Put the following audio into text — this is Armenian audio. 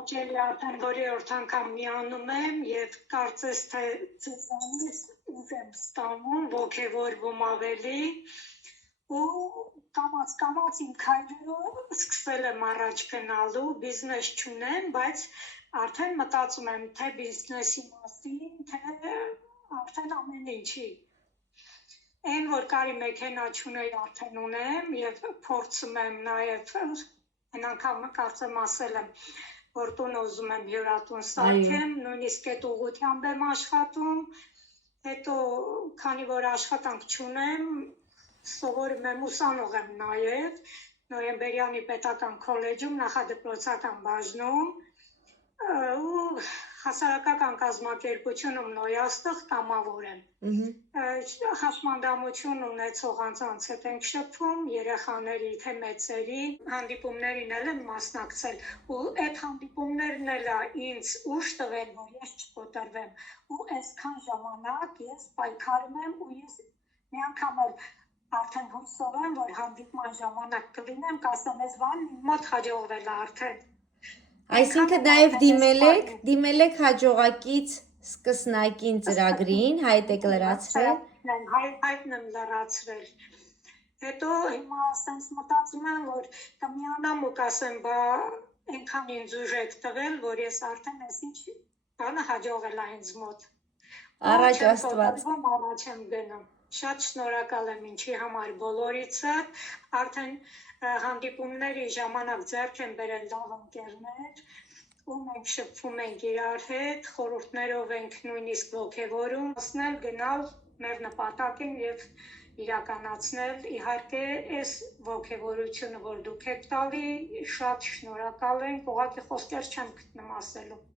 հաճելի արդեն որի անգամ միանում եմ և կարծես թե ձեզանից ուժ եմ ստանում, ոգևորվում ավելի ու կամաց իմ քայլերը սկսել եմ առաջ գնալու, բիզնես չունեմ, բայց արդեն մտածում եմ թե բիզնեսի մասին, թե արդեն ամեն ինչի։ Այն, որ կարի մեքենա չունեի արդեն ունեմ և փորձում եմ նաև, այն անգամ կարծեմ ասել եմ, որ տուն ուզում եմ հյուրատուն սարքեմ, նույնիսկ այդ ուղղությամբ եմ աշխատում, հետո քանի որ աշխատանք չունեմ, սովորում եմ ուսանող եմ նաև, Նոյեմբերյանի պետական քոլեջում նախադպրոցական բաժնում ու հասարակական կազմակերպությունում նոյաստղ կամավոր եմ։ Հաշմանդամություն ունեցող անձանց հետ ենք շփվում, երեխաների թե մեծերի, հանդիպումներին էլ եմ մասնակցել ու այդ հանդիպումներն էլ ինձ ուժ տվել, որ ես չկոտրվեմ ու այսքան ժամանակ ես պայքարում եմ ու ես մի անգամ էլ արդեն հուսով եմ, որ հանդիպման ժամանակ կլինեմ, կասեմ ես բան մոտ հաջողվել է արդեն։ Այսինքն նաև դիմել եք հաջողակից սկսնակին ծրագրին, հայտ եք լրացրել։ Հայտն եմ լրացրել։ Հետո հիմա ասենց մտածում եմ, որ կմիանամ ու կասեմ, բա այնքան ինձ ուժ եք տվել, որ ես արդեն ես ինչ բանը հաջողել է ինձ մոտ։ Առաջ Աստված։ Առաջ եմ գնում։ Շատ շնորհակալ եմ ինչի համար բոլորիցը, արդեն հանդիպումների ժամանակ ձեռք են բերել լավ ընկերներ, ու մենք շփվում ենք իրար հետ, խորհուրդներով ենք նույնիսկ ոգևորում, հասնել, գնալ մեր նպատակին և իրականացնել, իհարկե այս ոգևորությունը, որ դուք եք տալի, շատ շնորհակալ ենք, ուղղակի խոսքեր չեմ գտնում ասելու։